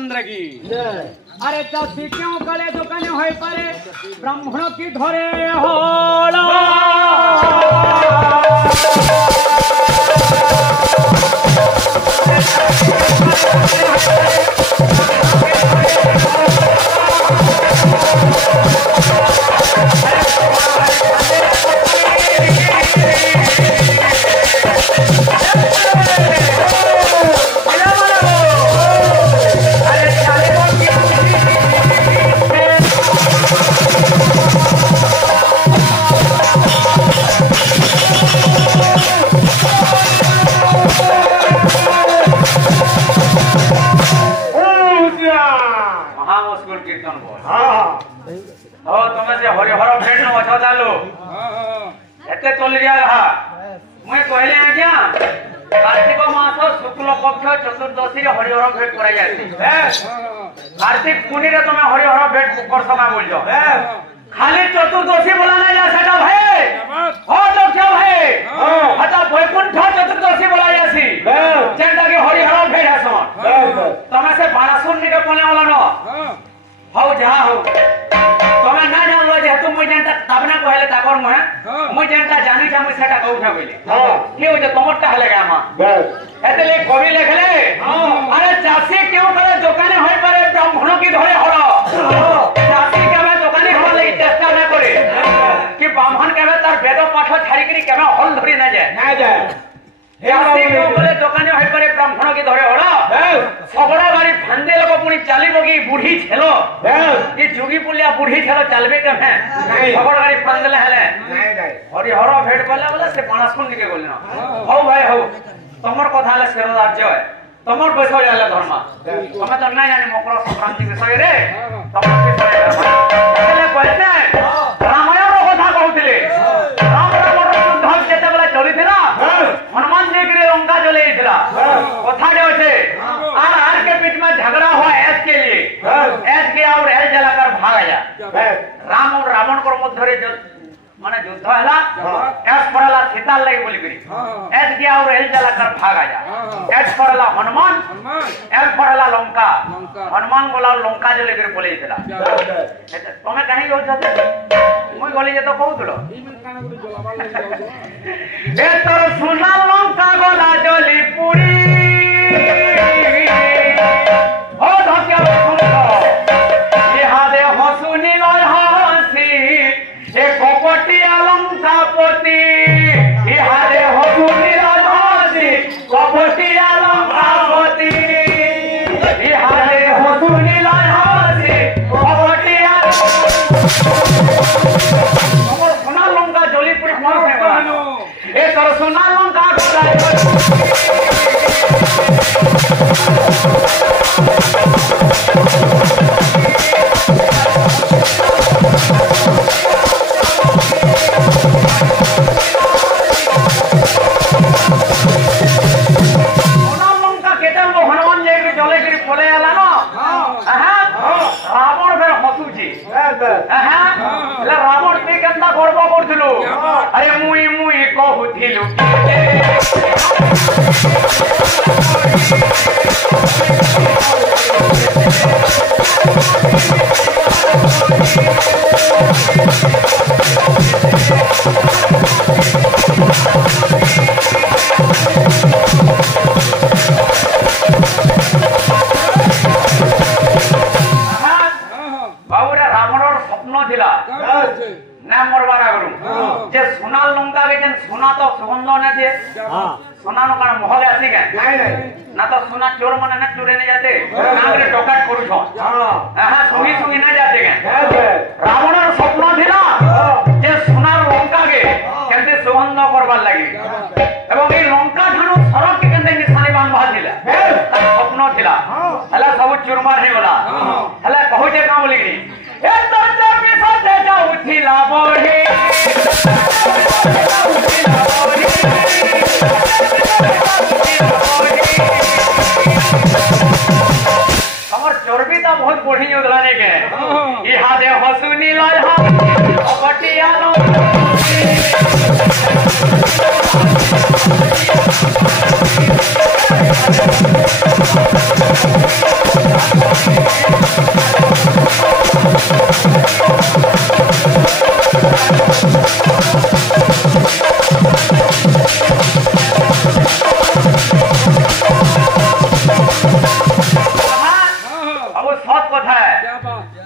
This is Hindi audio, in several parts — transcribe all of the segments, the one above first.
चंद्र की। अरे चाषी क्यों करे दुकान हो पारे ब्राह्मण की धरे होला हरिहर भेट न अच्छा चालू एते चल गया मुई कहले आज्ञा कार्तिक मास शुक्ल पक्ष चतुर्दशी रे हरिहर भेट करा जाती कार्तिक पुनी रे तुम हरिहर भेट कर सका बोलजो खाली चतुर्दशी बोला ना जा सेटा भाई हो तो क्या भाई हटा वैकुंठ चतुर्दशी बोला जासी जेंटा के हरिहर भेट हसन तमे से बारासुर निके पने वाला न हो जा हो तमे ना जानलो जे तुम मुई जेंटा ताबना कहले ताकर मुई जेंटा जानि जा मुई सेटा कहउठा बोले की हो जे तमरटा हले गामा एतले कवि लिखले अरे चासी क्यों करे दुकाने होई पारे ब्राह्मण की धरे हर चासी केबे दुकाने होय लगी चेष्टा ना करे कि ब्राह्मण केबे तार वेद पाठ छाड़ी करी केबे हल धरि ना जाए चासी क्यों करे दुकाने होई पारे ब्राह्मण की धरे हर सबड़ा गाड़ी फांदे लोग पुनी चालिबो की बूढ़ी छेलो ये जुगी पुलिया बूढ़ी छेलो चलबे केमे सबड़ा गाड़ी फांदले हेले हरिहर भेट कला वाला से पाणासुन निके गलना हो भाई हो तमर कथा ले शेर राज्य है तमर विषय आले धर्म तमे त नै जानि मकर संक्रांति विषय रे तमर विषय एले कहते रामायण रो कथा कहउतिले राम रावण युद्ध जेते बेला चलिथिला हनुमान जी के लंका चले थिला कथा जे होते आर के बीच में झगड़ा हुआ ऐस के लिए ऐस के और ऐस जलाकर भाग आया राम और रावण को मध्य रे माने युद्ध हला ऐस परला सीता लई बोली करी ऐस के और ऐस जलाकर भाग आया ऐस परला हनुमान ऐस परला लंका हनुमान बोला लंका जले कर बोले थिला तमे कहीं हो जाते मुई गली जे तो कहउतलो ए तोर सुना लंका गोला जली पुरी ओ धक्या सुनो इहादे हसुनी लय हसी ए कपटी अलंका पति इहादे हसुनी लय हसी कपटी अलंका पति इहादे हसुनी लय हसी कपटी हमर सोना लंका जली पुरी कोन से ए तोर सोना लंका गोला रावण से केंता गर्व करथिलु अरे मुई मुई कहूथिलु बाबूरा रावणर स्वप्न थिला ना मरबार आगरु जे सोना लंका के जन सोना तो सुगंध न दे सोना न कान महल आसी के नहीं ना तो सोना चोर मन न चोरे न जाते नागरे डकाट करू छ हां सुगी सुगी न जाते के रावणर स्वप्न थिला जे सोना लंका के केते सुगंध करबार लागि एवं ए लंका ठानु सरक के केते निशानी बांध भाजिला स्वप्न थिला हला सब चुरमार हे वाला हला कहू जे का बोली ए तो जब साथे जाऊ थिला बोही हमर चोरबी ता बहुत बढ़िया उदलाने के इहा दे हसुनी लय हा अपटिया लो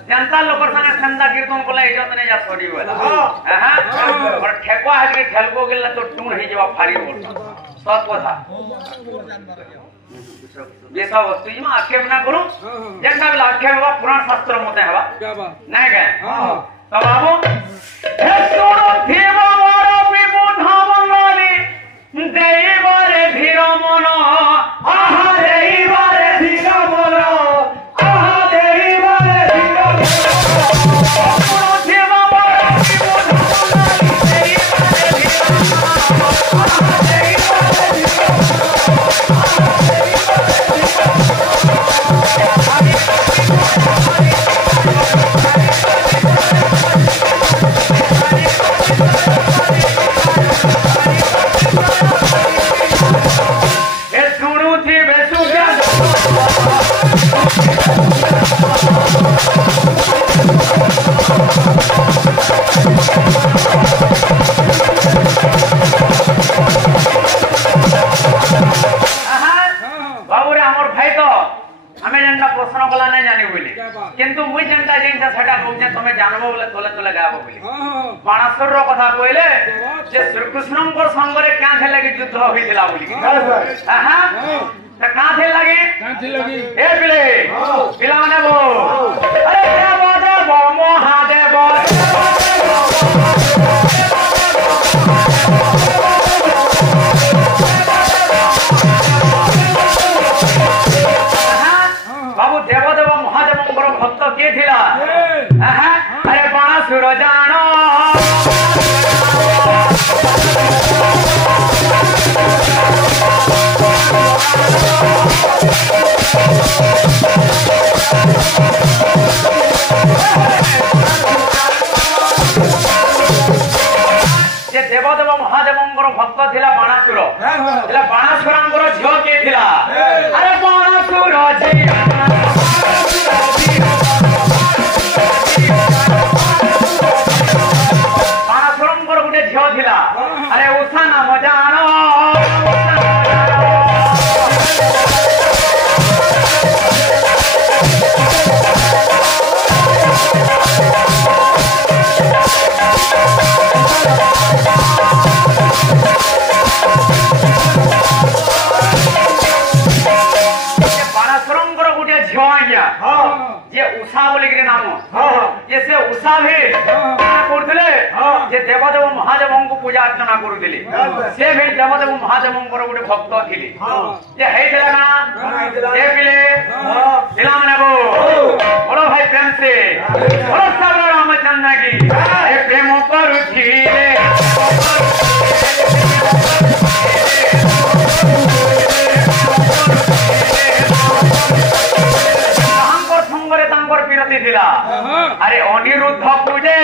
जनता लोकर संगे संदा कीर्तन कोला इज्जत नहीं जा छोड़ी होला और ठेकुआ है कि ठेलको गेल तो टून ही जवा फारी बोल सब কথা ये सब वस्तु में आक्षेप ना करो जनता बिल आक्षेप बा पुराण शास्त्र मते हवा नहीं के तो बाबू हे सुनो देव मोर विबुध मंगली देवरे धीर मन आहा देवरे धीर मन आहा देवरे धीर मन सुनो देव मोर विबुध मंगली देवरे धीर मन आहा देवरे धीर प्रश्न कला नहीं जानी बोली किंतु मुई जनता जिनसा सेटा कहूचे तमे जानबो बोले तोले तोले गाबो बोली बाणासुर रो कथा कहले जे श्री कृष्णंकर संगरे क्या थे लगी युद्ध होइतिला बोली हां त का थे लगी ए बिले बिला माने बो अरे देव देव महादेव बाबू देवदेव महादेवंकर भक्त किए थिला अरे बाणासुर जानो जे देवदेव महादेवंकर भक्त थिला बाणासुर थिला बाणासुरंकर झियो किए थिला अरे बाणासुर झियो बाणासुरंकर गुटे झियो थिला अरे उषा नाम जानो बाणासुरंकर गुटे झियो आज्ञा जे उषा बोली के नाम जे से उषा भी करथिले जे देवदेव महादेवं को पूजा अर्चना करूथिले से भी देवदेव महादेवंकर गुटे भक्त थिले जे हेइतला ना ए बिले बिला माने बो बोलो भाई प्रेम से बोलो सब रामचंद्र की ए प्रेम करूथिले अरे अनिरुद्ध पूजे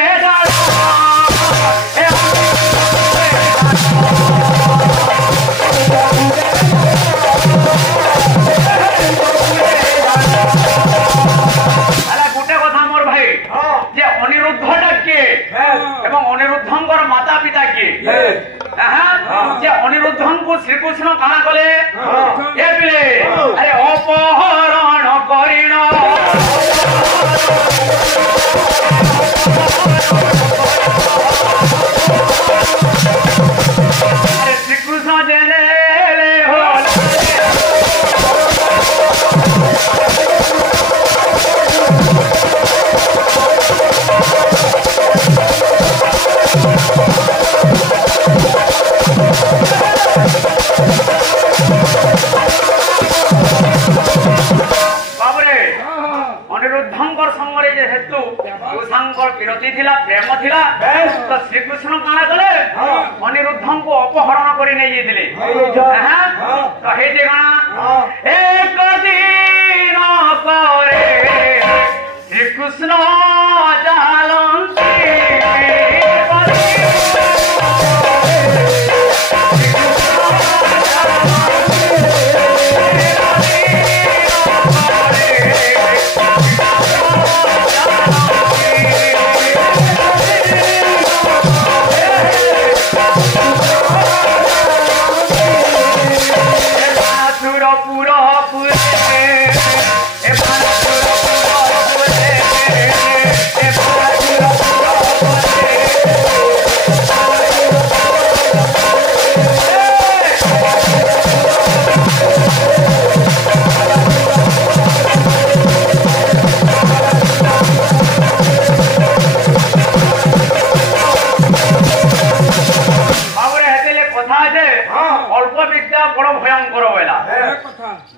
गोटे कथा मोर भाई जे अनिरुद्ध किए अनिरुद्धंकर माता पिता किए जे अनिरुद्ध को श्रीकृष्ण कहा कले ए पिले अरे अपहरण करिण अरे श्रीकृष्ण जेने हो अनिरुद्धंकर संगरे जे हेतु उषांकर विरति थिला प्रेम थिला तो श्रीकृष्ण काना कले अनिरुद्धं को अपहरण करि नै जेतिले तो हेते गाना एक दिन करे श्रीकृष्ण जालंती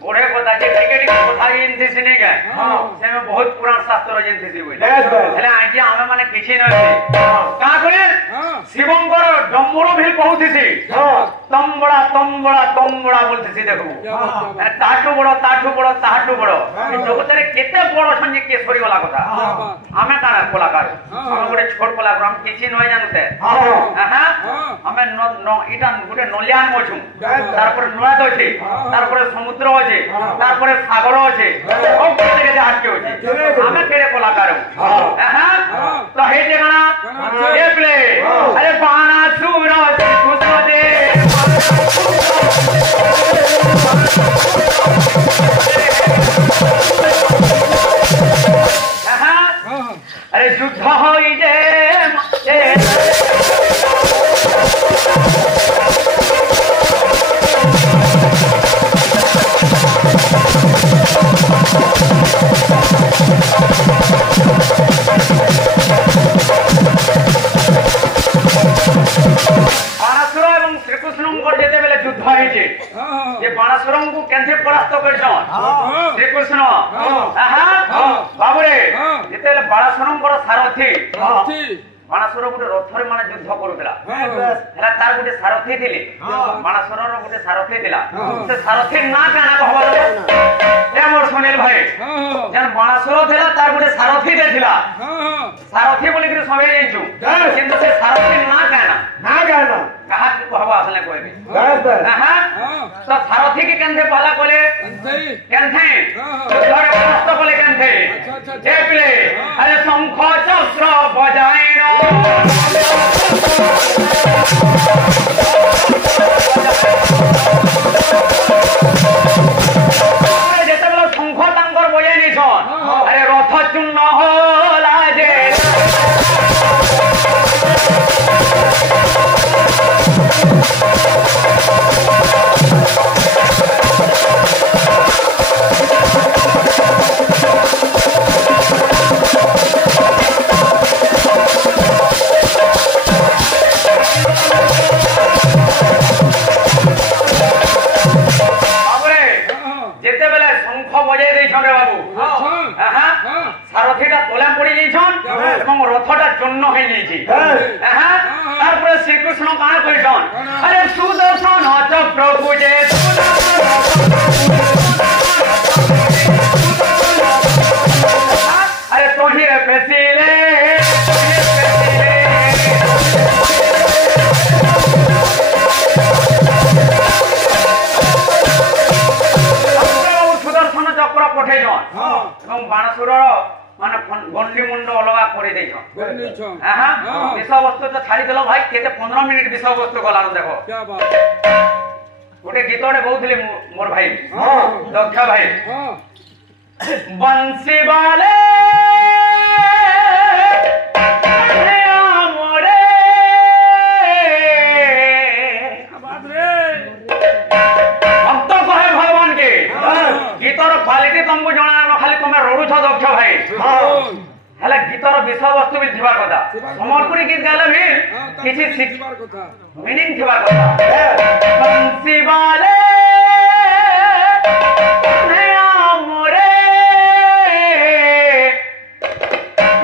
बड़े बता जे टिके कथा जिनथि सिनी के से में बहुत पुराण शास्त्र जिनथि बोले हेले आजी हमें माने किछि न का करे शिवंकर डम्बरो भी कहउथिसी तंबड़ा बोलथिसी देखो ताठू बड़ ताठू बड़ जगतरे केते बड़ संजे केसरी वाला कथा हमें का कलाकार हम गोटे छोट कलाकार हम किछि न जानते हां हमें इटा गोटे नलियान मछु तारपर नळा अछि तारपर समुद्र अछि तारपर सागर अछि सब केते केते हाट के अछि हमें केरे कलाकार हां तो हे जगना ए प्ले अरे बाणा सुर खुश दे अरे युद्ध होई जे बाणासुर एवं श्रीकृष्ण जेते बेले युद्ध होइजे ये बाणासुर को केनथे परास्त करछन श्रीकृष्ण बाबुरे जेते बाणासुर सारथी बाणासुर गोटे रथरे माने युद्ध करूला हला तार गोटे सारथी थिले बाणासुर गोटे सारथी थिला से सारथी ना काना कहबा ए मोर सुनील भाई जन बाणासुर थिला तार गोटे सारथी थिला सारथी बोली कि सबे जाइछु किंतु से सारथी ना काना कहा कहबा असले कहबे हां तो सारथी के केनथे पहला कोले केनथे घर प्रस्त कोले केनथे देखले अरे शंख चक्र बजाइनो जेते बेला शंख तांकर बजाइ निछन अरे रथ चूर्ण होला जे सारथीटा तोला पड़ी जाइछन এবং রথটা চূর্ণ হয়ে যাইছি তারপরে শ্রীকৃষ্ণ কানা কইছন আরে সুদর্শন চক্র পূজে আরে তোহিরে পেছিলে সুদর্শন চক্র পঠাইছন এবং বাণাসুর মানে গন্ডি মুন্ড অলগা করে দেইছন হ্যাঁ বিষয়বস্তু তো ছাড়ি দিল ভাই কেতে 15 মিনিট বিষয়বস্তু গলানো দেখো গোটে গীতরে বউথিলি মোর ভাই দক্ষ ভাই বংশী বালে गीतर क्वालिटी तुमको जना न खाली तुम रोडुछ दक्ष भाई हेले गीतर विषय वस्तु भी थिबार कथा सम्बलपुरी गीत गाले भी किछि शिखबार कथा मीनिंग थिबार कथा बंसी वाले नया मोरे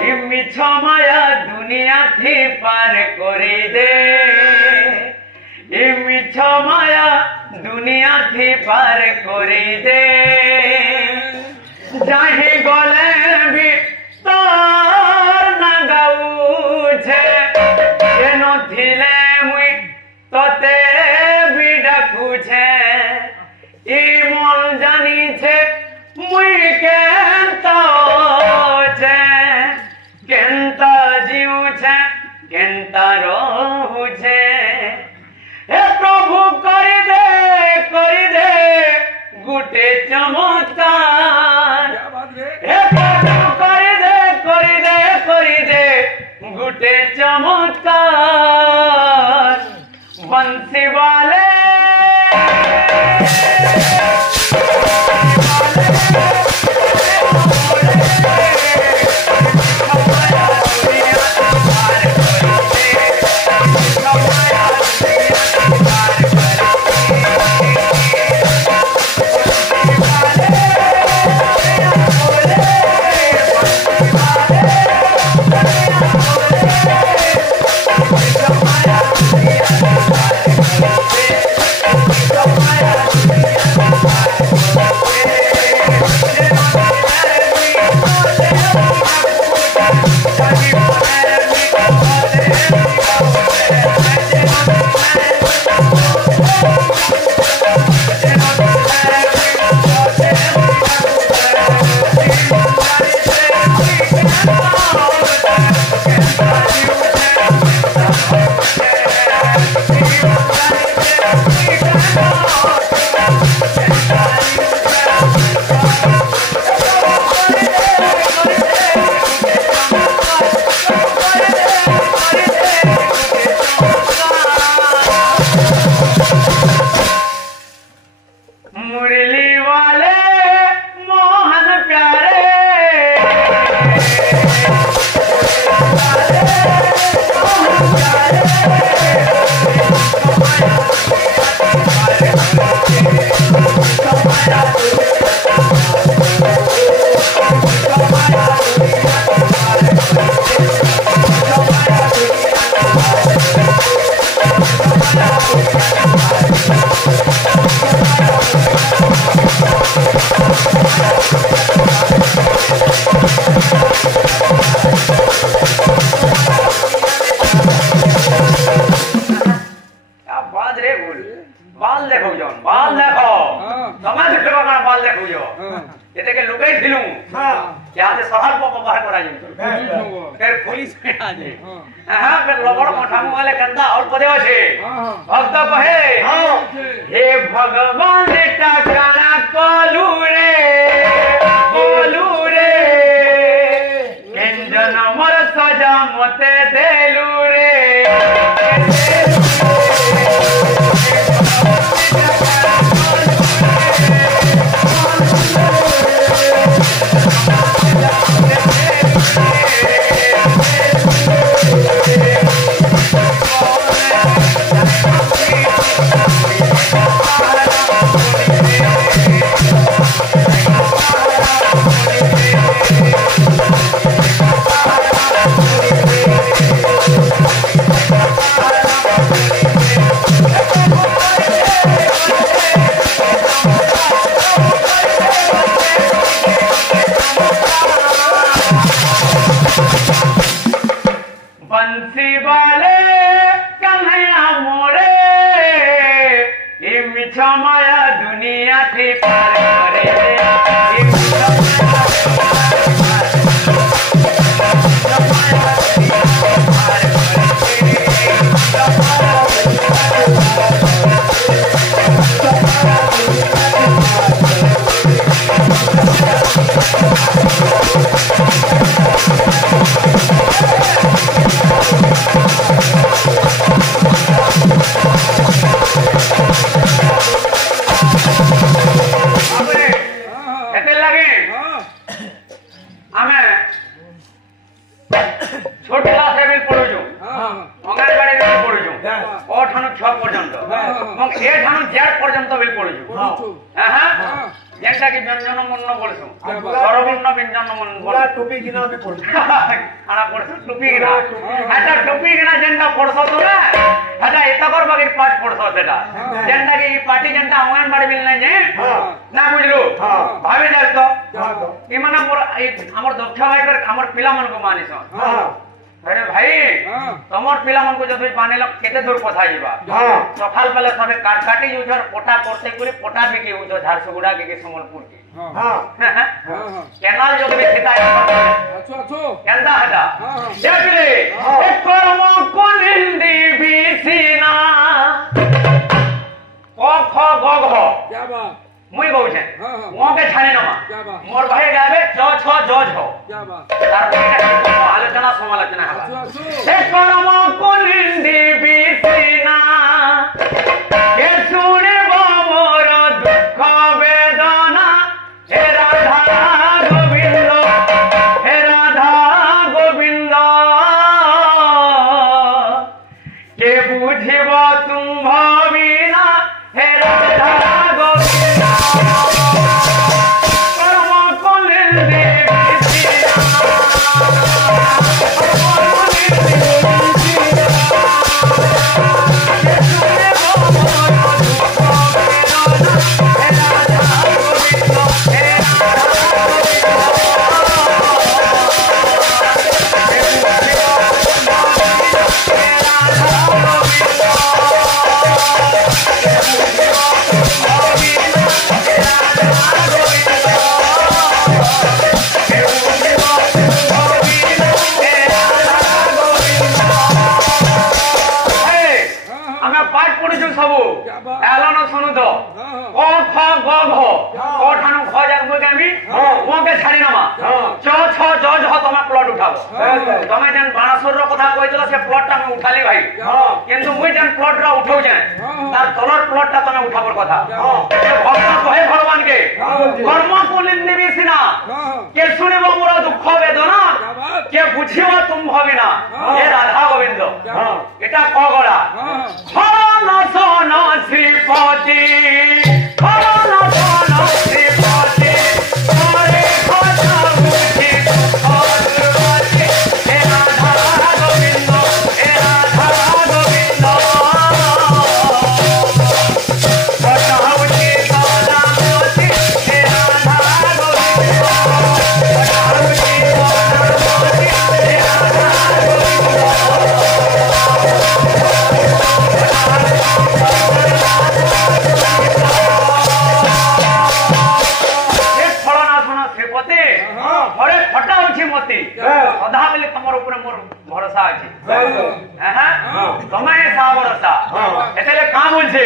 ई मिछ माया दुनिया थी पार करी दे ई मिछ माया दुनिया थी पार करी दे जाहि गले भी तार न गाउछे केन थिले मुई तते भी डाकुछे ई मन जानिछे मुई केनता छे केनता जीउछे केनता रहुछे हे प्रभु कर दे गुटे चमत्कार हे प्रभु कर दे गुटे चमत्कार बंसी वाले आज सहाल को बाहर करा जाई फिर पुलिस में आ जाए हां फिर लबड़ मठामु वाले कंदा और पदे छे भक्त कहे हे भगवान टाकाना कोलू रे केंजन मर सजा मते देलू रे बंसी वाले कन्हैया मोरे ये मिठा माया दुनिया थी पार करे छोट क्लास रे भी पढुछु अंगनवाड़ी रे भी पढुछु ओ ठानु 6 पर्यंत मग ए ठानु जेड पर्यंत भी पढुछु हां जेंटा कि व्यंजन मन बोलसु सरवर्ण व्यंजन मन बोला टोपी गिना भी पढुछु आना पढुछु टोपी गिना अच्छा टोपी गिना जेंटा पढसो तो ना अच्छा एतकर बाकी पाठ पढसो सेटा जेंटा कि पार्टी जेंटा अंगनवाड़ी मिल नै जे ना बुझलु भाबे जाय तो ई माने मोर हमर दक्ष भाई कर हमर पिला मन को मानिस अरे भाई तमर पिला मन को जब पाने लग केते दूर पथा जीवा सफाल पहले सबे काट काटी यूजर पोटा करते करे पोटा भी के यूजर झारसुगुड़ा के संबलपुर के हां कैनाल जो भी सीता अच्छो केंदा हटा देख रे एक कर्म को निंदी बीसीना क ख ग घ क्या बात मुई कहू छे वहां के छाने नमा मोर भाई गावे च छ ज छ क्या बात तार आलोचना समालोचना हवा हे कर्म को निंदी बीसीना के सुने मोर दुख वेदना हे राधा गोविंद के बुझिब तुम भाविना हे राधा तमे जन बाणासुर रो कथा कहितला से प्लॉट ता में उठाली भाई किंतु मुई जन प्लॉट रो उठौ जाय तार तलर प्लॉट ता तमे उठाबर कथा ए भक्त कहे भगवान के कर्म को निंदी सिना के सुनिबो मोर दुख वेदना के बुझिबो तुम भविना हे राधा गोविंद एटा कगड़ा खरन सन श्रीपति खरन सन श्रीपति करे खता बुझि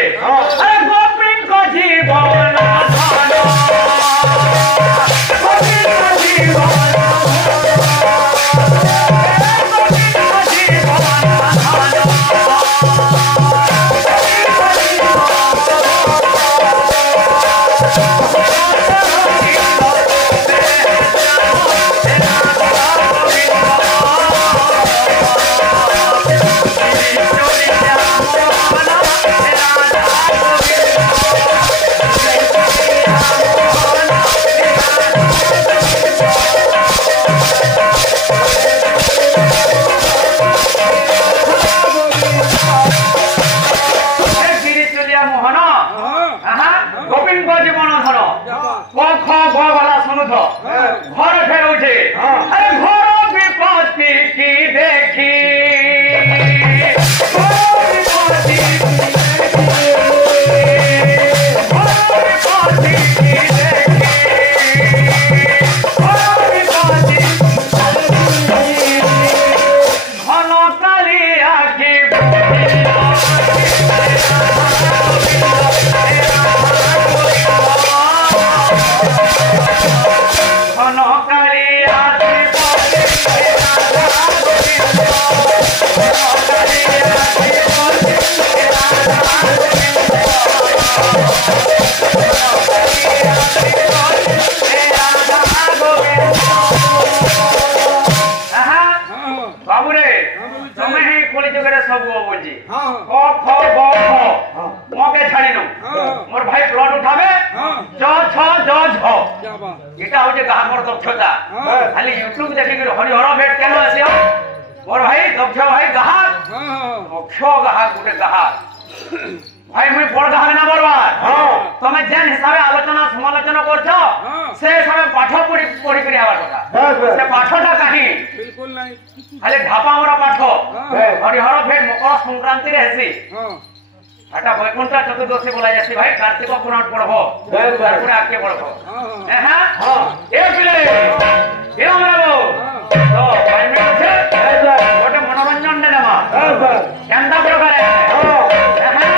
अरे गोपी को जीवन घर फेरुचे अरे घर विपत्ति की देखी मोर भाई प्लॉट उठावे इटा होजे गामर दक्षता खाली यूट्यूब देखि के हरिहर भेट केनो आसियो मोर भाई दक्ष भाई गाहा दक्ष गाहा गुटे गाहा भाई मुई बड़ गाहा ना बरबार तमे जेन हिसाबे आलोचना समालोचना करछो से हिसाबे पाठ पढ़ी करी आवा कथा से पाठटा काहे बिल्कुल नहीं खाली ढापा हमरा पाठ हरिहर भेट मकर संक्रांति रे हेसी आटा बैकुंठ चतुर्दशी बोला जासी भाई कार्तिक पुराण पढ़बो तारपुरे आके पढ़बो हां ए पिले ए हमराबो तो भाई में আছে गोटे मनोरंजन ने देमा केंदा प्रकार है हां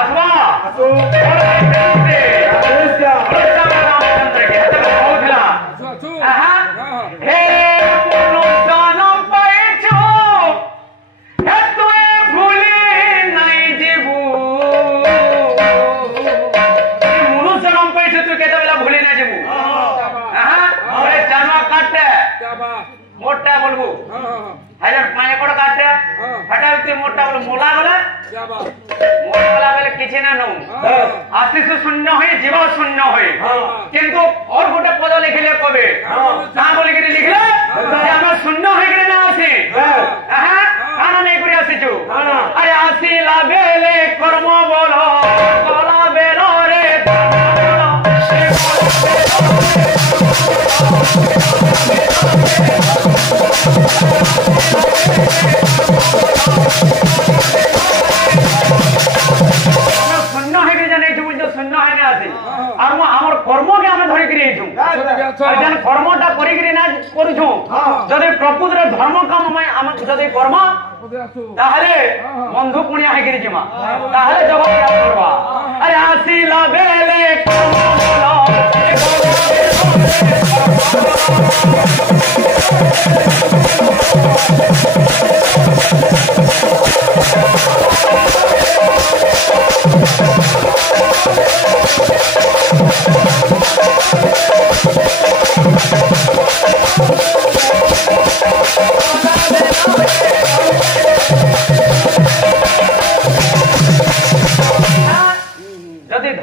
आसवा आसो हे मोटा बोलबो हजार पाए पड़ काटे हटा उते मोटा बोल मोला गला मोला गला बेले किछि ना नो आशीष शून्य होई जीव शून्य होई किंतु और गोटे पद लिखले कबे ना बोली के लिखले जे हम शून्य होई के ना आसी हां काना नै करी आसीछु अरे आसीला बेले कर्म बोलो कला बेलो रे शून्य है के जाने छु जो शून्य है ना आसी और हमर कर्म के हम धरि करी छु जन कर्मटा करी करी ना करू छु जदि प्रकृत रे धर्म काम में हम जदि कर्म ताहले बंधु पुण्य है करी जिमा ताहले जगत क्या करबा अरे आसीला बेले कर्म बोलो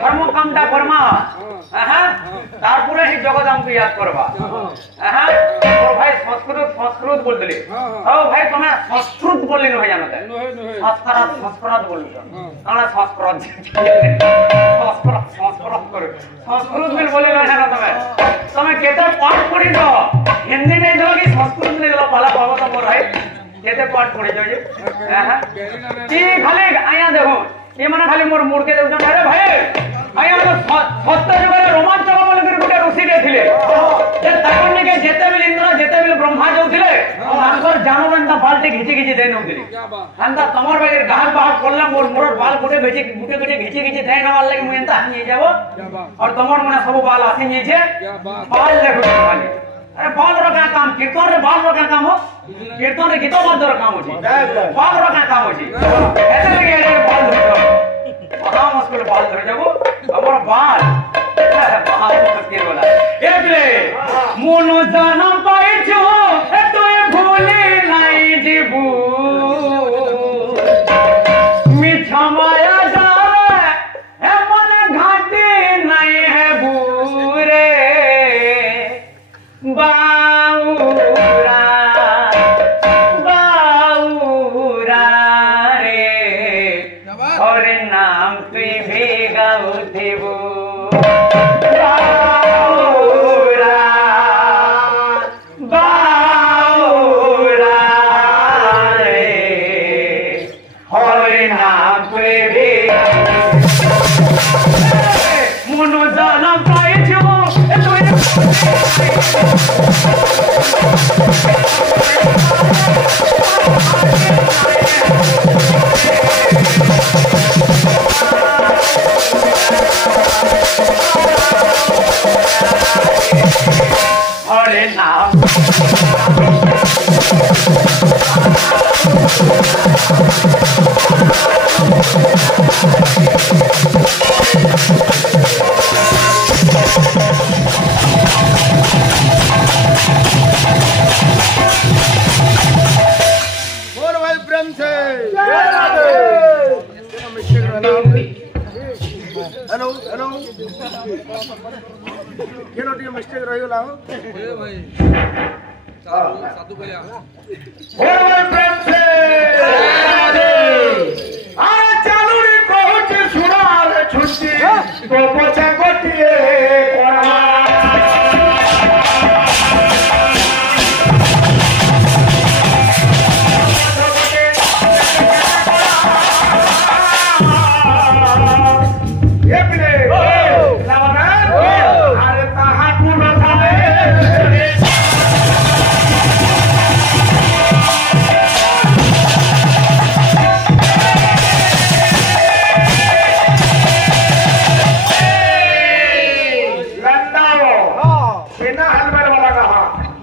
धर्म कामटा करमा तारपुरे ही जगत हमको याद करबा और भाई संस्कृत बोल दिले ओ भाई तुमे संस्कृत बोलली न जानो त संस्कृत बोलली काना संस्कृत कर संस्कृत में बोलली न जानो तुमे केते पाठ पढ़ी दो हिंदी नहीं दो कि संस्कृत नहीं दो भला बाबा तो मोर भाई केते पाठ पढ़ी दो जी की खाली आया देखो ये माने खाली मोर मुड़ के देउ अरे भाई ଆଜ୍ଞା ସତ୍ୟ ଯୁଗରେ ରୋମାଞ୍ଚକ ବୋଲିକରି ଗୋଟେ ଋଷିଟେ ଥିଲେ ତାଙ୍କରନିକେ ଯେତେବେଳେ ଇନ୍ଦ୍ର ଯେତେବେଳେ ବ୍ରହ୍ମା ଯାଉଥିଲେ ତାଙ୍କର ଜାଣୁ ଏନ୍ତା ବାଲଟେ ଘିଚି ଘିଚି ଦେଇ ନଉଥିଲେ ଏନ୍ତା ତମର ବାଗିରେ ଗାହାର ବାହାର ପଡିଲା ମୋର ବାଲ ଗୋଟେ ଗୋଟେ ଘିଚି ଘିଚି ଦେଇ ନେବାର ଲାଗି ମୁଁ ଏନ୍ତା ହାନି ହେଇଯାବ ଆଉ ତମର ମାନେ ସବୁ ବାଲ ଆସି ଯାଇଛେ ବାଲ ଦେଖୁଛ ଖାଲି अरे बाल रो का काम कीर्तन रे बाल रो का काम हो कीर्तन रे गीत मत रो काम होची बाल रो का काम होची ऐसे लगे रे बाल धरो महा मुश्किल बाल धर जाबो हमर बाल महा मुश्किल वाला एबले मोनो जानम पाइछु तोय भूले नाही जीबू मिठा माया जावे हे मन घाटे नहीं है बूरे बाऊरा बाऊरा रे और नाम पे भी गाउथिबो बाऊरा बाऊरा रे और नाम पे भी मनो जाना पाए जो अरे नाम हेलो हेलो केनो टी मिस्टेक रहियो लाओ ए भाई साधु भैया बोल प्रेम से अरे चालू रे कोच सुना रे छुट्टी तो पोछा कोटिए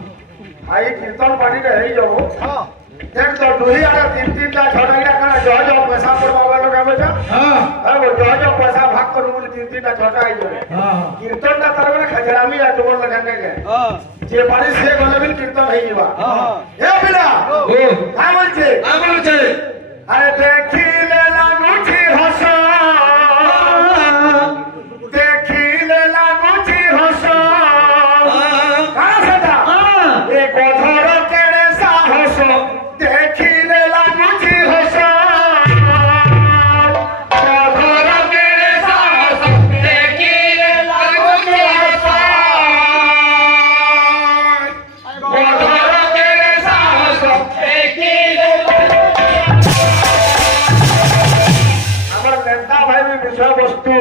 कीर्तन पार्टी रही जाओ देख तो दुही आला तीन टा छोटा का जो पैसा पड़वा लगा बेटा हां वो जो पैसा भाग करू बोले तीन टा छोटा आई जाए कीर्तन ना तरबे खजरामी आ तो लगाने के जे पानी से गले भी कीर्तन है जीवा ए बिना का बोलछे अरे देखिले लागुची हसा देखिले लागुची हसा का सदा ए कोठर केड़े साहस देखिले लागुची हसा कोठर केड़े साहस देखिले लागुची हसा कोठर केड़े साहस देखिले हमर नेता भाई भी विषय वस्तु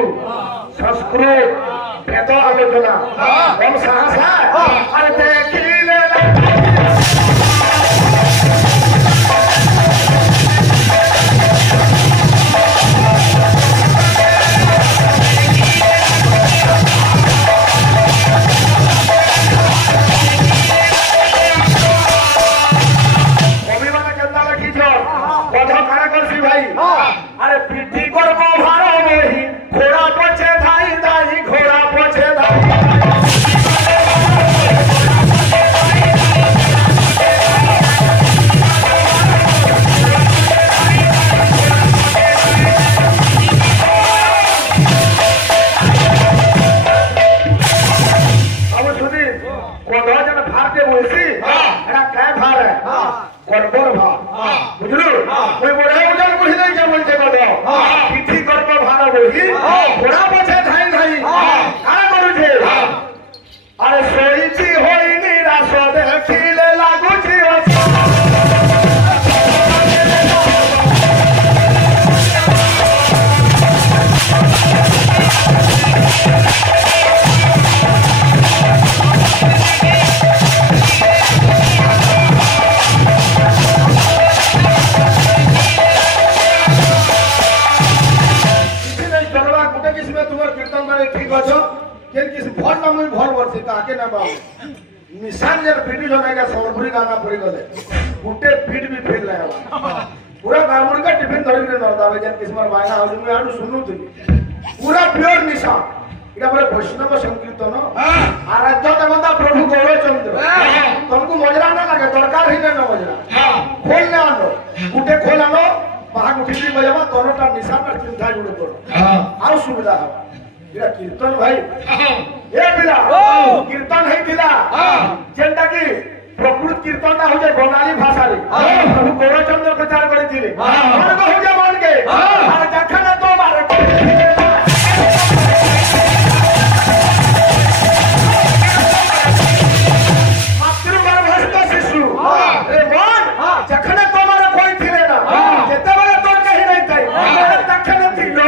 संस्कृत वेद आलोचना हम साहस है अरे देखिले अरे पीठी करबो भारो मोही घोड़ा पछे धाई दाई घोड़ा पछे धाई अब सुनी कोदो जन भारतीय बोलसी एरा काय भार है कोडबर भार बुझलु कोई बोले उजल बुझ नहीं के बोलते कोदो पीठी करबो भारो बोही घोड़ा पछे धाई धाई काय करू छे अरे सोईची होई निराश देखिले लागुची हसा ताके ना बाबू निशान जर पीटी जनेगा सोनपुरी गाना पड़ी गले गुटे फीट भी फेल रहा पूरा गामुड़ का टिफिन धरी के नरदावे जन किस्मर बायना हो मैं आडू सुननु थी पूरा प्योर निशान इटा बोले वैष्णव संकीर्तन आराध्य देवता प्रभु गौरचंद्र तुमको मजरा ना लगे दरकार ही ना मजरा खोल ना आनो गुटे खोल आनो बाहा गुठी भी बजावा दोनोटा निशान पर चिंता जुड़े करो आउ सुविधा हो इटा कीर्तन भाई ए पिला कीर्तन है थिला जेंटा की प्रकृत कीर्तन हो जाए बंगाली भाषा रे प्रभु गौरचंद्र प्रचार करथिले मन हो जाए मन के और जखन तो बारे मातृगर्भस्थ शिशु रे मन जखन तो बारे कोई थिले ना जेते बेले तो कहि नहीं थाई तखन थिलो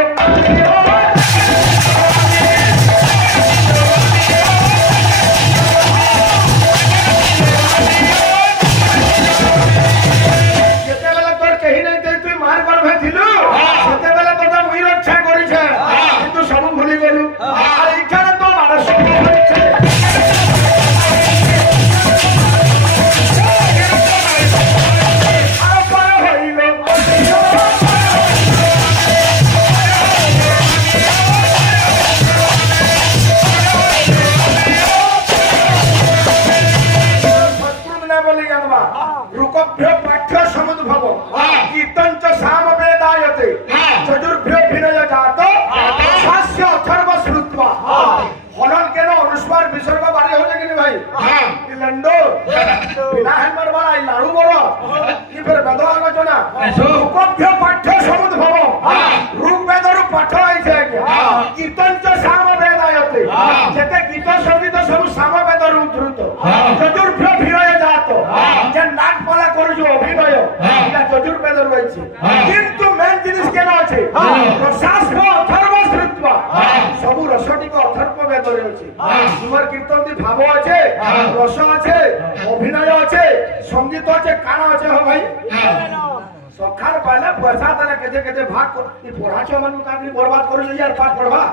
बर्बाद कर ले यार पाठ पढ़वा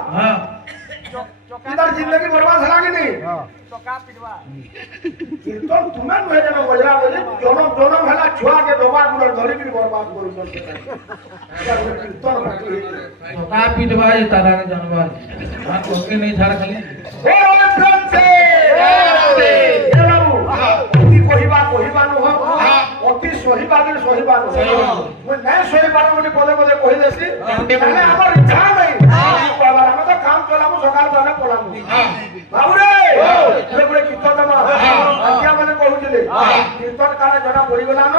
इधर जिंदगी बर्बाद है कि नहीं चौका पिटवा कीर्तन तुम्हें न जानो बजरा बोले जनम जनम हला छुआ के दोबार गुलर धरी के बर्बाद करू यार कीर्तन चौका पिटवा ये तारा के जानवर हां ओके नहीं झाड़ खाली ओ प्रेम से ए बाबू कोहिबा न हो অতি সহিবাদের সহিবাদ মই নাই সহিবাদ বলি পদে পদে কই দেছি মানে আমার ইচ্ছা নাই বাবা আমরা তো কাম চলামু সকাল ধরে পড়ামু বাবু রে পুরো কীর্তন মা আজ্ঞা মানে কহুছিলে কীর্তন কারা জনা পড়ি গলা ন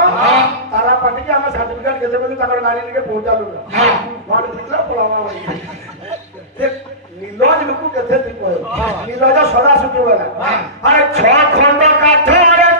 তারা পাটি কি আমরা সার্টিফিকেট কেতে বলি তার গাড়ি নিকে পৌঁছালু না মার দিলা পড়াবা নীলজ লোক কেতে দিব নীলজ সদা সুখী বলা আরে ছ খন্ড কাঠরে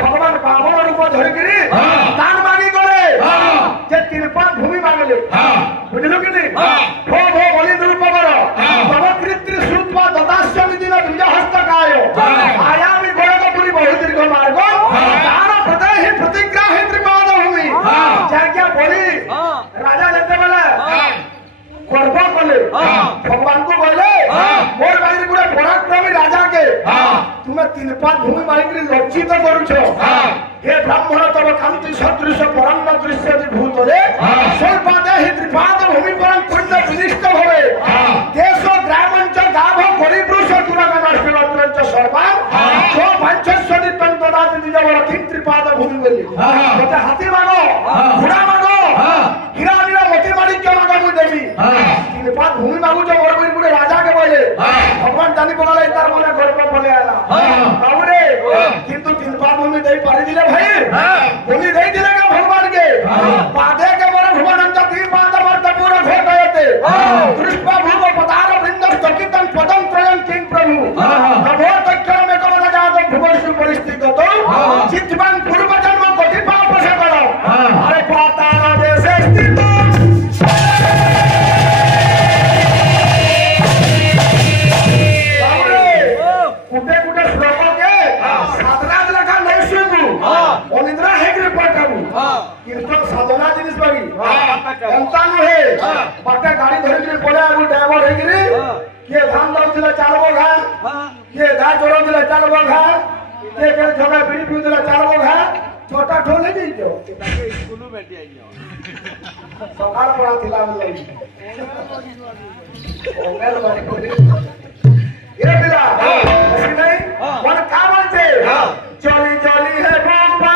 भगवान बामन रूप धरिकी दान मांगी गले कृपा भूमि मांगले बुझल कि नहीं भो भो बलि रूप कर तब कृत्रि श्रुत्वा ददास्यमि दिन द्विज हस्त काय आयामि तुम्हें 3 पात भूमि मालिक लज्जित करुछ हे ब्राह्मण तब कांति सदृश परम दृश्य भूत रे स्वल्पादे हि त्रिपाद भूमि परम पुण्य विनिष्ठ भवे देश ग्रामंच गाभ परिवृष दुराग नष्टरंच सर्वान जो पंचस्वदी तंतदात निजवर किं त्रिपाद भूमि बोली मते हाथी मागो घोड़ा मागो हीरा हीरा मोती माणिक्य मागो मु देवी 3 पात भूमि मागु जो मोर गुडी राजा के बोले भगवान जानी पगाले तार मने घर पर बोले आला बाबू रे किंतु 3 पात भूमि देई पारी दिले भाई बोली देई दिले का भगवान के पादे के मोर भगवान का 3 पात मर्द पूरा घोटायते कृष्ण भूप पदार वृंद चकितन पदम त्रयं किं प्रभु नभो तक्षण में कमल जात भुवस्व परिस्थिति तो चित्तवन पूर्व जन्म कोटि पाप से करो अरे पाताल देश स्थित कुटे कुटे श्लोक के साधना लगा नहीं सुनु अनिद्रा है कि पटाबू कीर्तन साधना जिनिस बागी अंतानु है बाटे गाड़ी धरि के पड़े आगु ड्राइवर है कि के धान दउथिला 4 बोघा के गा चोरथिला 4 बोघा के झगड़ा बीड़ी पीउथिला 4 बोघा छोटा ठोले जइतो ताके स्कूल में बैठी आइयो सकाळ पड़ा थिला लगी ओमेल बारी कोली ये बिला ऐसी नहीं वन का बोलते चली चली है बाबा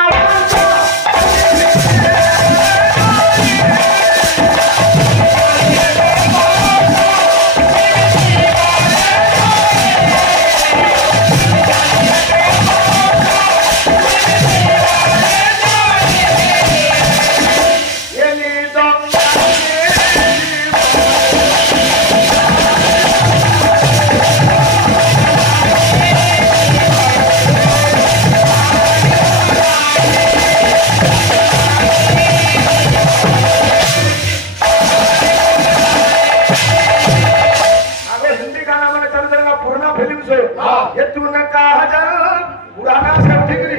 ये तू न कहा जा पुराना से उठिकरी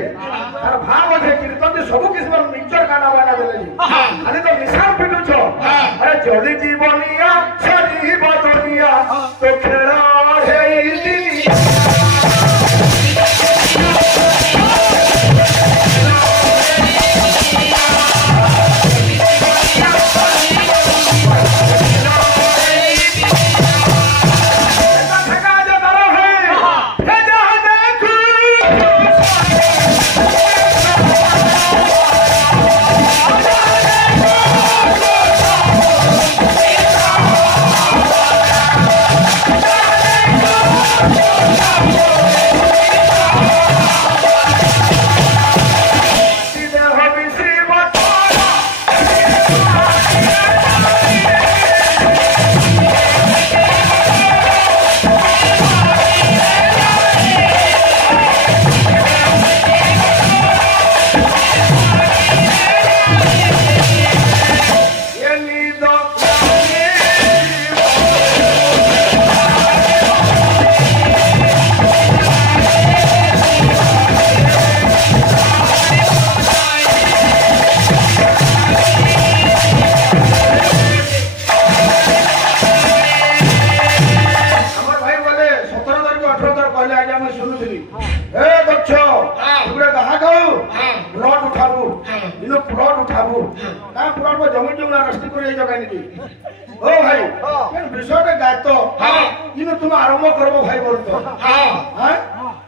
और भाव है कीर्तन सब किस्म मिक्सचर गाना बना देली खाली तो मिसाल पिटु छो अरे जल्दी जीवनिया छरी बदनिया तो खेला है दिली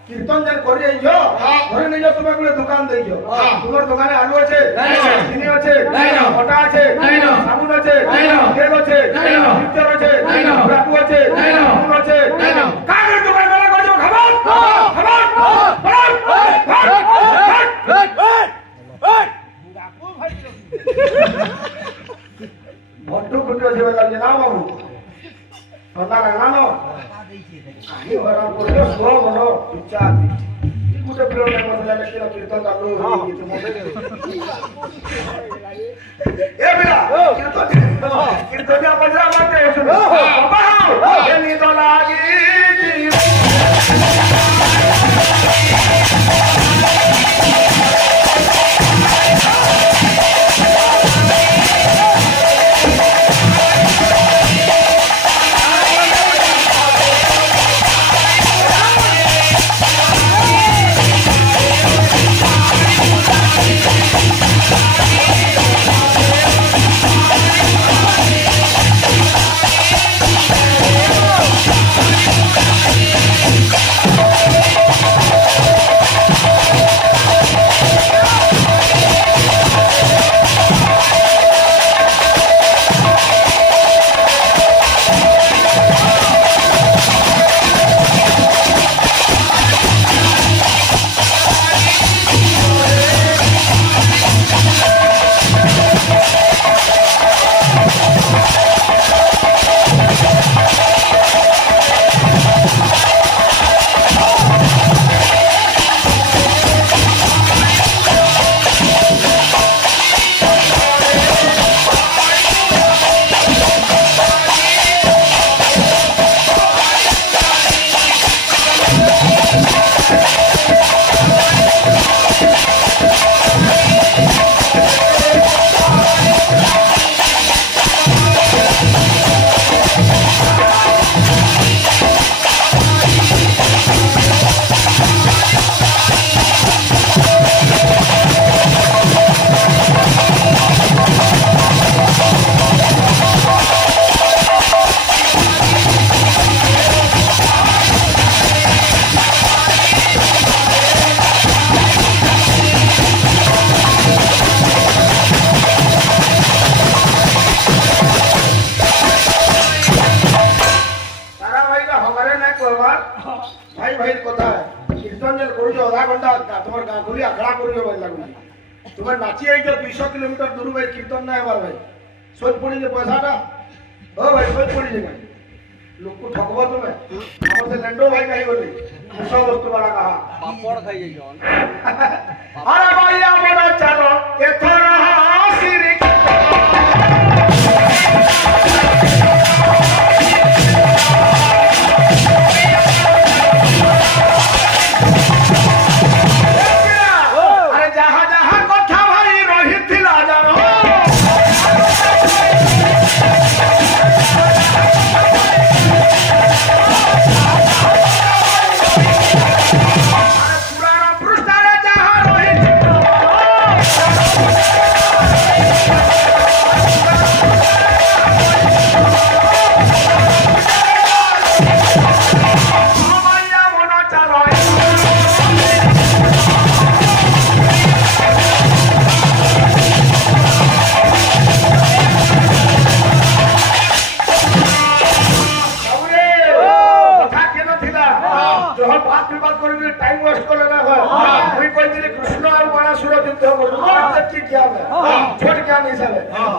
कीर्तन जन कर घरे नहीं तुम गोटे दुकान दे तुम दुकान आलू अच्छे चीनी अच्छे अटा अच्छे साबुन अच्छे तेल अच्छे मिक्सचर अच्छे बाबू अच्छे नून अच्छे कागज दुकान वाला कर दो भट्टू कुटियो जेबे लगे ना बाबू पता लगना नो आही भरा को सो मनो इच्छा कुछ प्रेम में मसला लेके कीर्तन का लो ए बिला कीर्तन का मजरा मारते हो सुनो बाबा ये नी तो लागी କରୁଛ ଅଧା ଘଣ୍ଟା ତମର ଗାଁ ଖୋଲି ଆଖড়ା କରୁଛ ଭାଇ ଲାଗୁଛି ତୁମେ ନାଚି ଆଇଛ 200 କିଲୋମିଟର ଦୂର ଭାଇ କୀର୍ତ୍ତନ ନା ହେବାର ଭାଇ ଶୋଇ ପଡ଼ିছে ପଇସାଟା ଓ ଭାଇ ଶୋଇ ପଡ଼ିছে କାଇଁ ଲୋକ ଠକବ ତୁମେ ଆମର ସେ ଲେଣ୍ଡୋ ଭାଇ କାହିଁ ଗଲି ବିଷ ବସ୍ତୁ ବାଲା କାହା ପାପଡ଼ ଖାଇ ଯାଇଛନ୍ ଆରେ ଭାଇ ଆମର ଚାଲ ଏଥର ହାସିରି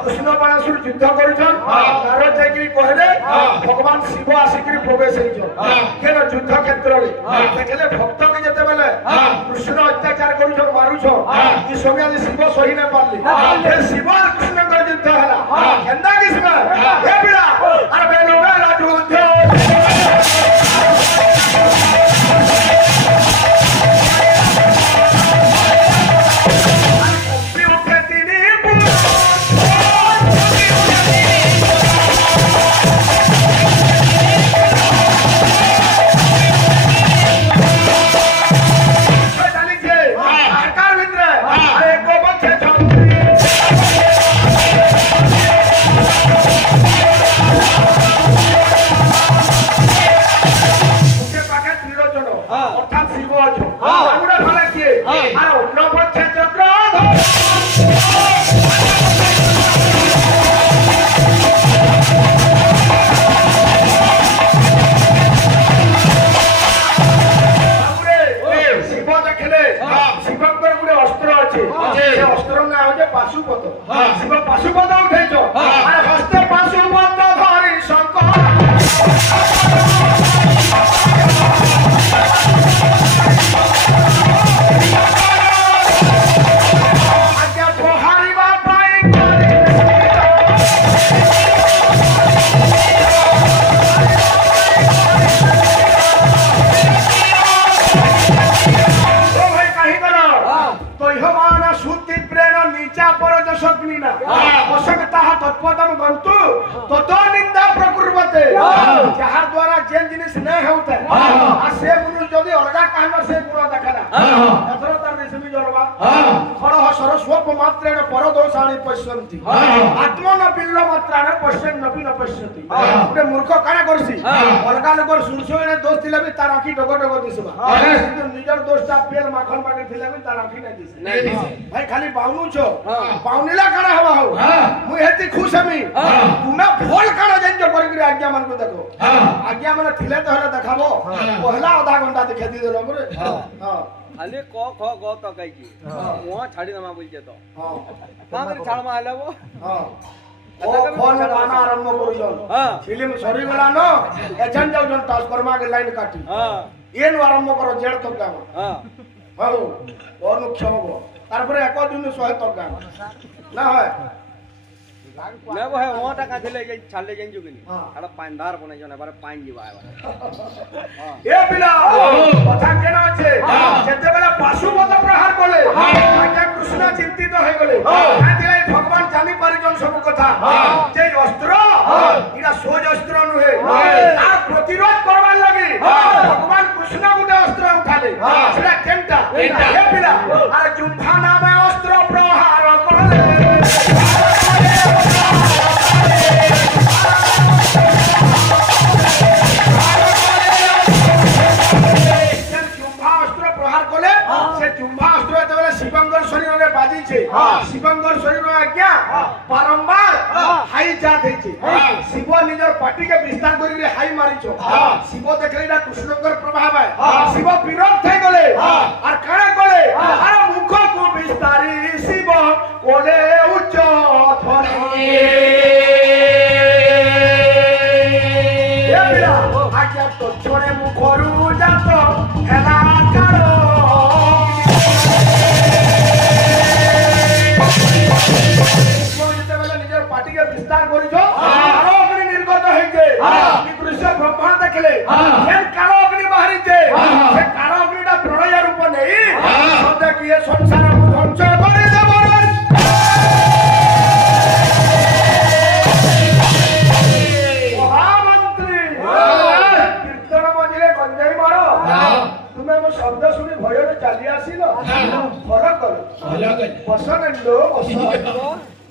कृष्ण बाणासुर युद्ध करुछन नारद जाई कहले भगवान शिव आसिकरी प्रवेश होइछन केन युद्ध क्षेत्र रे देखले भक्त के जते बेले कृष्ण अत्याचार करुछन मारुछन कि समय शिव सही न पारली हे शिव और कृष्ण का युद्ध हला केंदा किसमे हे बिड़ा अरे बेलो बेला युद्ध आत्मन पिल्ल मात्राने पश्यन नपि न पश्यति गोटे मूर्ख काना करसी अलगा लोकर सुनसोने दोष थिले भी तार आखी डगो डगो दिसबा किंतु निजर दोषटा पेल माखन बागे थिले भी तार आखी नै दिसे नै दिसे भाई खाली बाउनु छ बाउनिला काना हवा हो मु हेती खुश हमी तुमे भोल काना जंजो करिकरी आज्ञा मन को देखो आज्ञा मन थिले तो हला देखाबो पहला आधा घंटा देखै दी देलो मोरे हां खाली क ख ग त कहि की मुआ छाडी दमा बोलजे तो हां कामर छाड़ मा आले वो हां ओ फोन गाना आरंभ करू हां फिल्म सरी गला न एजेंट जाउ जन ट्रांसफार्मा के लाइन काटी हां एन आरंभ करो जेड तक काम हां हां अनुक्षम हो तार पर एक दिन 100 तक काम ना है ना वो है वहां टका दिले छाले जन जुगनी आला पांडार बने जने बारे पाइन जीवा है ए बिला कथा केना छे जते बेला पाशुपत प्रहार कोले आज्ञा कृष्ण चिंतित होय गेले आ दिले भगवान जानि पारि जन सब कथा जे अस्त्र इना सोज अस्त्र नुहे तार प्रतिरोध करबा लागि भगवान कृष्ण गुटे अस्त्र उठाले सेटा केनटा ए बिला अरे जुम्भा नामे अस्त्र प्रहार कोले शिवंगर शरीर में बाजी छे शिवंगर शरीर में आज्ञा बारंबार हाई जात हेछि शिव निजर पार्टी के विस्तार करी हाई मारिछो शिव देखलेला कृष्णकर प्रभाव है शिव विरोध थे गले और काना गले अरे मुख को विस्तारी शिव कोले उच्च ध्वनि ये बिरा आज्ञा तो छोड़े मुखरु जातो हेला कारो पार्टी के विस्तार करिछो कालो अग्नि निर्गत हेजे कि दृश्य ब्रह्मांड देखले से कालो अग्नि बाहरी जे से कालो अग्निटा प्रलय रूप नै सदा कि संसार को ध्वंस करे देबो महामंत्री कीर्तन मझिरे गंजाई मारो तुम्हें मो शब्द सुनी भय चली आसिलो फरक करो बसनंदो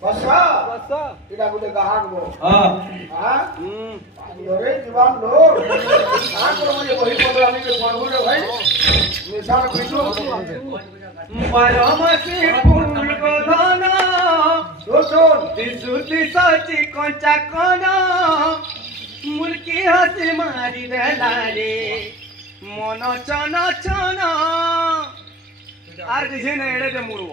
बसा इडा गुटे गाहक बो हां लोरे जीवन लो का करो मुझे वही पदरानी के पढ़बो रे भाई निशान कइलो परमसी फूल को धन सुन दिसुति सची कंचा कन मुर्की हसी मारी देला रे मन चन चन आर किसी ने एड़े दे मुड़ो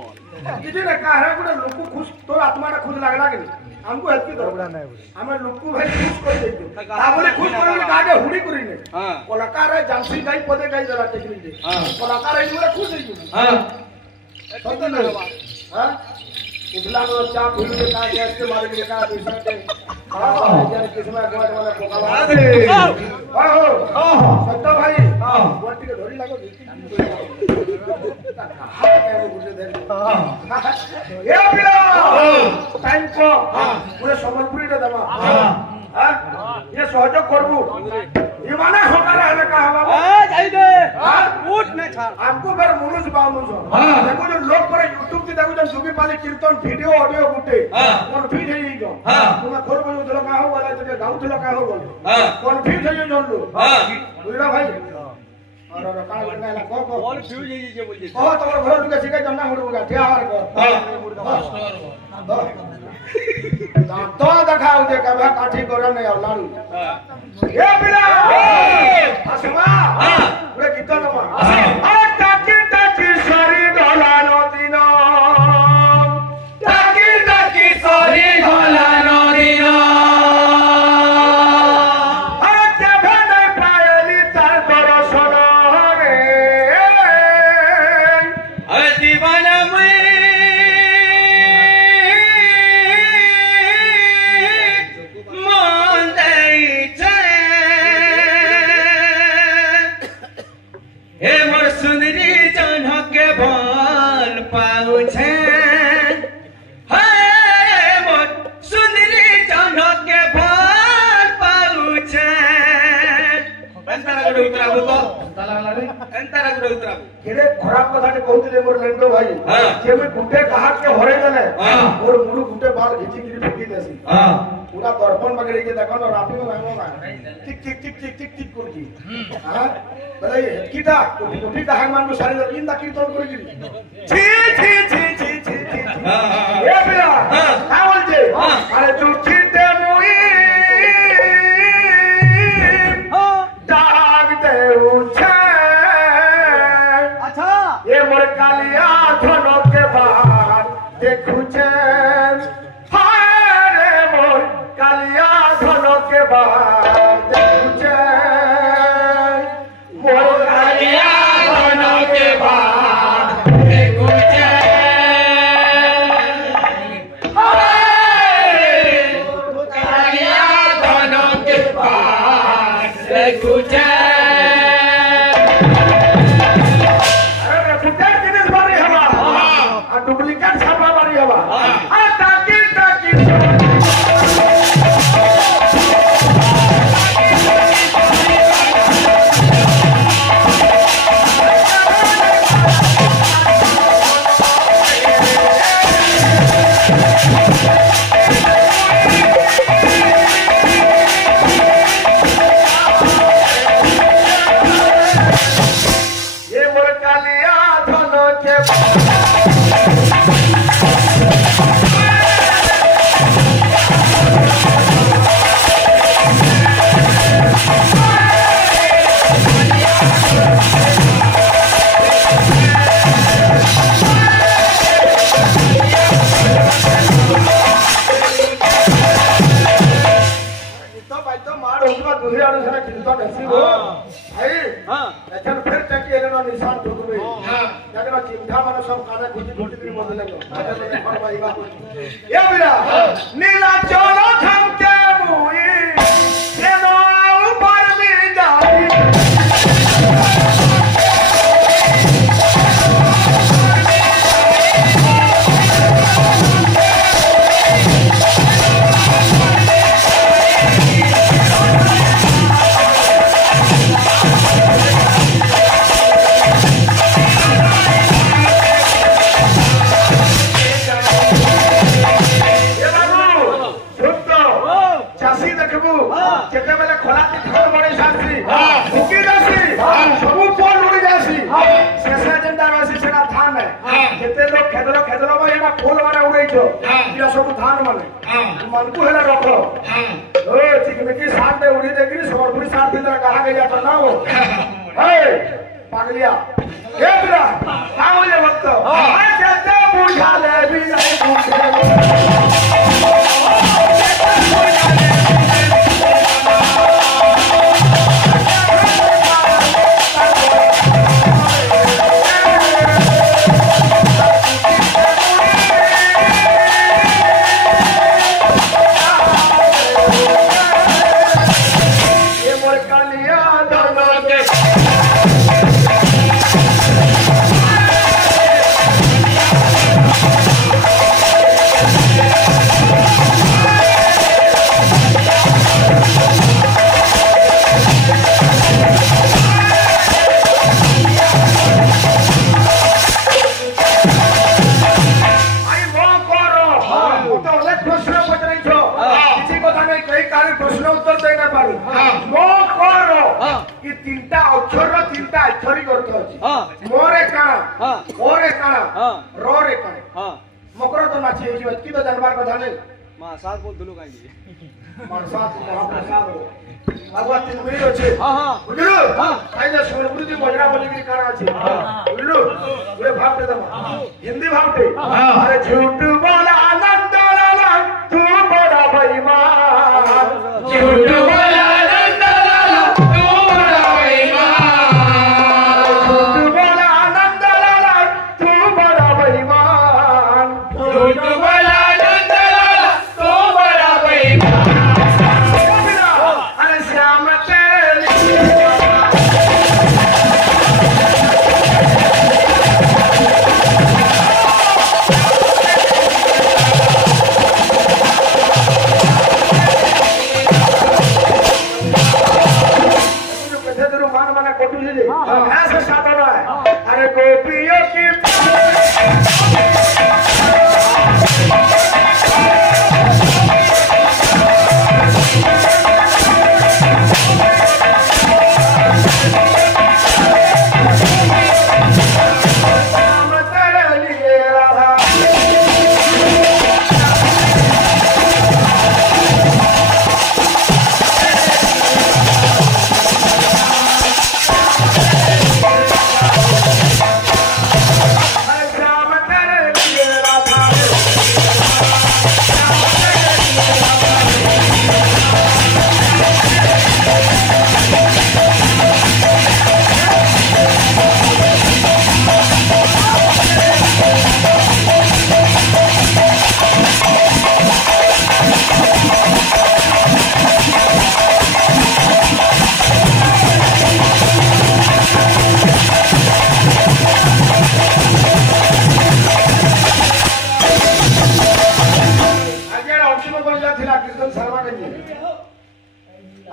किसी ने कहा है गुटे लोक खुश तो आत्मा रा खुश लागला कि हमको हेल्प की दरबड़ा नै हमें लोक भाई खुश कर देते ता बोले खुश करले कागे हुडी करिने हां कलाकार है जानसी गाई पदे गाई जला टेक्निक दे हां कलाकार है पूरा खुश है हां सत्य न हां उठला नो चा भूल के का गैस के मारे के का दूसरा के हां यार किस्म गोड वाला कोका अरे हां सत्य भाई हां गोटी के धोरी लागो ये पिला टाइम को पूरे संबलपुरी रे दमा हां ये सहयोग करबू ये माने होकर है का हवा ए जाई दे उठ न छाड़ हमको फिर मुनुस बामुस देखो जो लोग पर YouTube पे देखो जो जुगी पाली कीर्तन वीडियो ऑडियो गुटे कन्फ्यूज है ई गो तुम खोर बजो दलो का हो वाला तो गाउ दलो का हो बोल कन्फ्यूज है जोन लो बुझला भाई और काल लगाला को ऑल फ्यूज है जे बोल जे ओ तोर घर लुका सिका जन्ना हुडुगा ठिया हार को तो दिखाओ जे कबा काठी करो नै लाडू ए बिला हसमा पूरे गीत नमा आ टाकी टाकी सरी गला नदीना टाकी सरी गला नदीना आ केभे नै पायली तार दर्शन रे आ दीवाना मुई केड़े खराब कथा के कहउतिले मोर लेंडो भाई जे मैं गुटे कहा के हरे गले और मुरु गुटे बाल घिची गिरी फेंकी देसी पूरा दर्पण बगड़े के देखो न राती में भागो ना टिक टिक टिक टिक टिक टिक करकी हां बोले कीटा कोठी कहा मान को सारी इन दा कीर्तन कर गिरी छी ए बिया का बोल जे अरे चुठी ते मुई दाग दे उछे ये मोर कालिया धनो के बाहर देखू छे हाय रे मोर कालिया धनो के बाहर देखू छे मोर कालिया धनो के बाहर देखू छे हाय मोर कालिया धनो के बाहर देखू छे डुप्लीकेट छापा मारी हवा आ टाकी टाकी ये मोर कालिया धनो के ये बिरा नीला चोलो थमके मुई ये नो ऊपर भी जाई फूल माने उड़े सब धान माने मन को हेला रख चिकमिकी साथ में उड़ी देखी समरपुरी साथ भीतर कहा गया तो ना हो पागलिया वक्त बुझा ले भी नहीं मकर तो नाची है की तो जानवर कथा नहीं मां साथ बोल दुलो काई मां साथ महाप्रसाद आगवा तीन मिनिट আছে বুঝলো তাই যে সুরপুরি বজরা বলি কি কারা আছে বুঝলো ওরে ভাবতে দাও হিন্দি ভাবতে আরে ঝুট বলা আনন্দ লালা তু বড় বেঈমান ঝুট বলা আনন্দ লালা তু বড় বেঈমান ঝুট বলা আনন্দ লালা তু বড় বেঈমান ঝুট বলা আনন্দ লালা তু বড় বেঈমান अरे श्याम तेरे ऐसे साधन है अरे गोपियों की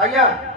आज्ञा